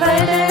right now.